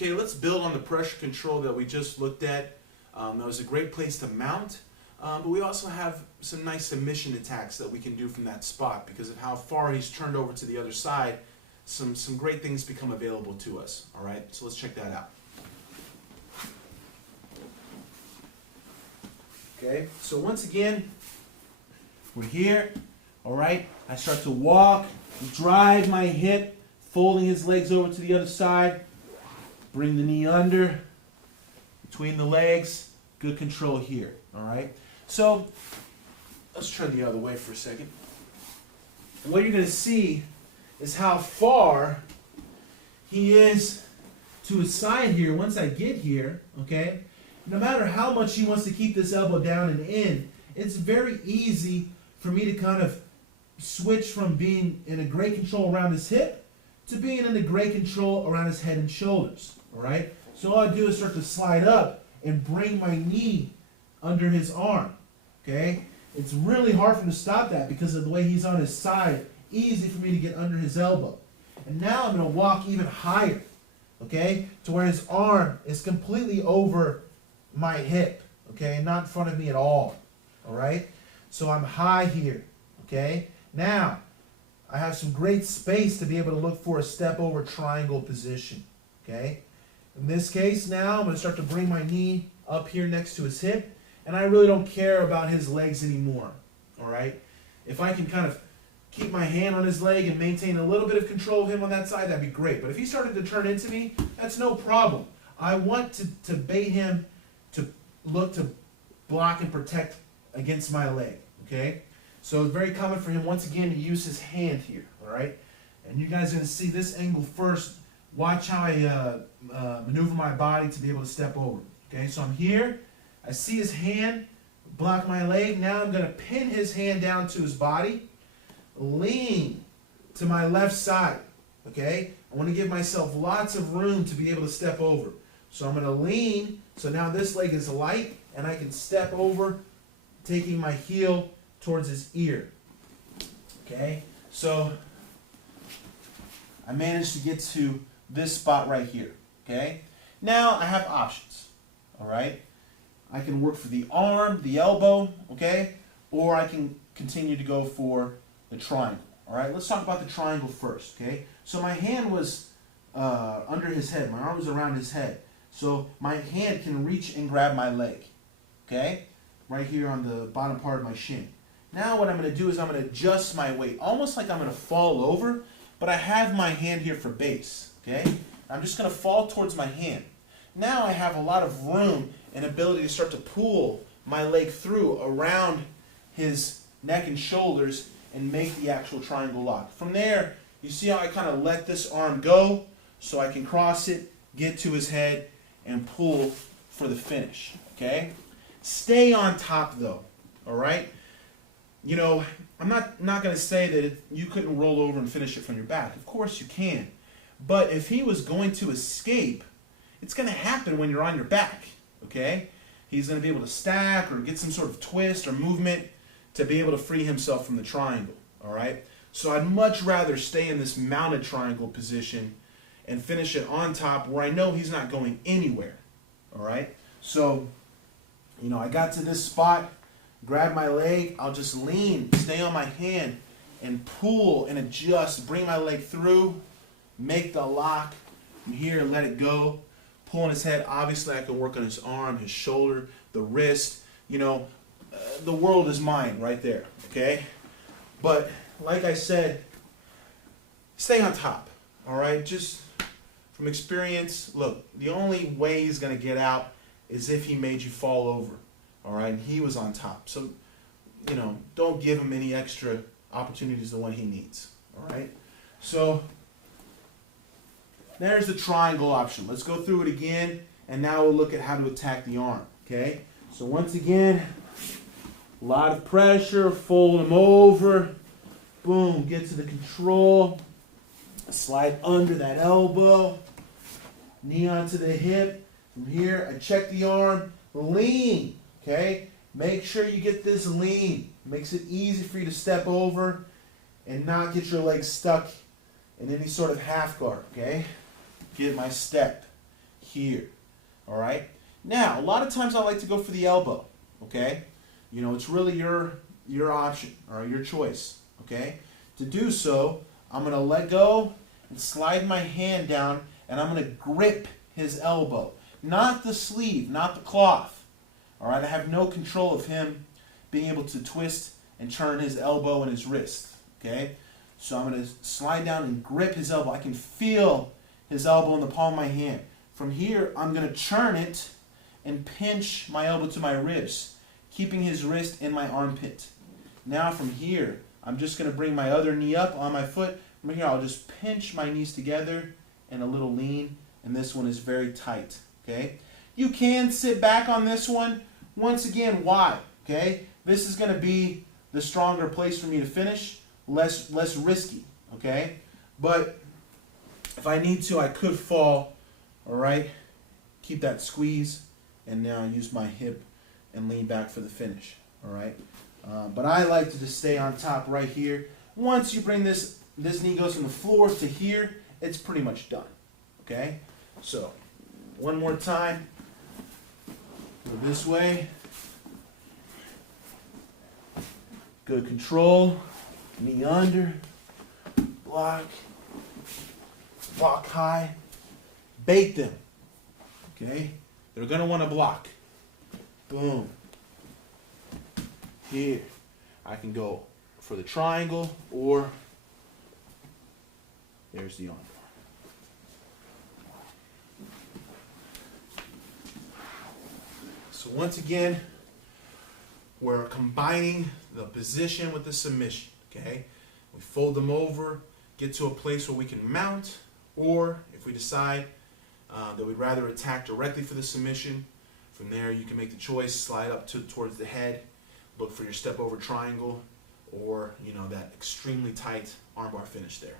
Okay, let's build on the pressure control that we just looked at. That was a great place to mount, but we also have some nice submission attacks that we can do from that spot because of how far he's turned over to the other side. Some great things become available to us. All right, so let's check that out. Okay, so once again, we're here. All right, I start to walk, drive my hip, folding his legs over to the other side. Bring the knee under, between the legs. Good control here, all right? So, let's turn the other way for a second. And what you're going to see is how far he is to his side here once I get here, okay? No matter how much he wants to keep this elbow down and in, it's very easy for me to kind of switch from being in a great control around his hip to being in a great control around his head and shoulders. All right? So all I do is start to slide up and bring my knee under his arm. Okay? It's really hard for him to stop that because of the way he's on his side. Easy for me to get under his elbow. And now I'm going to walk even higher. Okay? To where his arm is completely over my hip. Okay? Not in front of me at all. All right? So I'm high here. Okay? Now, I have some great space to be able to look for a step over triangle position. Okay? In this case now, I'm going to start to bring my knee up here next to his hip, and I really don't care about his legs anymore. All right? If I can kind of keep my hand on his leg and maintain a little bit of control of him on that side, that'd be great. But if he started to turn into me, that's no problem. I want to bait him to look to block and protect against my leg. Okay? So it's very common for him, once again, to use his hand here. All right? And you guys are going to see this angle first. Watch how I maneuver my body to be able to step over. Okay, so I'm here. I see his hand block my leg. Now I'm going to pin his hand down to his body. Lean to my left side. Okay, I want to give myself lots of room to be able to step over. So I'm going to lean. So now this leg is light, and I can step over, taking my heel towards his ear. Okay, so I managed to get to this spot right here, okay? Now I have options, all right? I can work for the arm, the elbow, okay? Or I can continue to go for the triangle, all right? Let's talk about the triangle first, okay? So my hand was under his head. My arm was around his head. So my hand can reach and grab my leg, okay? Right here on the bottom part of my shin. Now what I'm going to do is I'm going to adjust my weight, almost like I'm going to fall over, but I have my hand here for base. Okay? I'm just going to fall towards my hand. Now I have a lot of room and ability to start to pull my leg through around his neck and shoulders and make the actual triangle lock. From there, you see how I kind of let this arm go so I can cross it, get to his head, and pull for the finish. Okay? Stay on top though. All right? You know, I'm not going to say that you couldn't roll over and finish it from your back. Of course you can. But if he was going to escape, it's going to happen when you're on your back, okay? He's going to be able to stack or get some sort of twist or movement to be able to free himself from the triangle, all right? So I'd much rather stay in this mounted triangle position and finish it on top where I know he's not going anywhere, all right? So, you know, I got to this spot, grab my leg, I'll just lean, stay on my hand, and pull and adjust, bring my leg through, make the lock from here and let it go. Pull on his head. Obviously, I can work on his arm, his shoulder, the wrist. You know, the world is mine right there, okay? But like I said, stay on top, all right? Just from experience, look, the only way he's going to get out is if he made you fall over, all right? And he was on top. So, you know, don't give him any extra opportunities than what he needs, all right? So there's the triangle option. Let's go through it again, and now we'll look at how to attack the arm, okay? So once again, a lot of pressure, fold him over, boom, get to the control, slide under that elbow, knee onto the hip. From here, I check the arm, lean, okay? Make sure you get this lean. Makes it easy for you to step over and not get your legs stuck in any sort of half guard, okay? Get my step. here. All right. Now, a lot of times I like to go for the elbow. Okay. You know, it's really your option or your choice. Okay. To do so, I'm going to let go and slide my hand down, and I'm going to grip his elbow. Not the sleeve, not the cloth. All right. I have no control of him being able to twist and turn his elbow and his wrist. Okay. So I'm going to slide down and grip his elbow. I can feel his elbow in the palm of my hand. From here, I'm going to turn it and pinch my elbow to my ribs, keeping his wrist in my armpit. Now from here, I'm just going to bring my other knee up on my foot. From here, I'll just pinch my knees together and a little lean, and this one is very tight. Okay? You can sit back on this one. Once again, why? Okay? This is going to be the stronger place for me to finish. Less risky, okay? But if I need to, I could fall, all right? Keep that squeeze, and now use my hip and lean back for the finish, all right? But I like to just stay on top right here. Once you bring this knee goes from the floor to here, it's pretty much done, okay? So, one more time. Go this way. Good control. Knee under, block high, bait them, okay? They're going to want to block. Boom. Here, I can go for the triangle, or there's the arm. So once again, we're combining the position with the submission. Okay, we fold them over, get to a place where we can mount, or if we decide that we'd rather attack directly for the submission, from there you can make the choice, slide up towards the head, look for your step over triangle, or that extremely tight armbar finish there.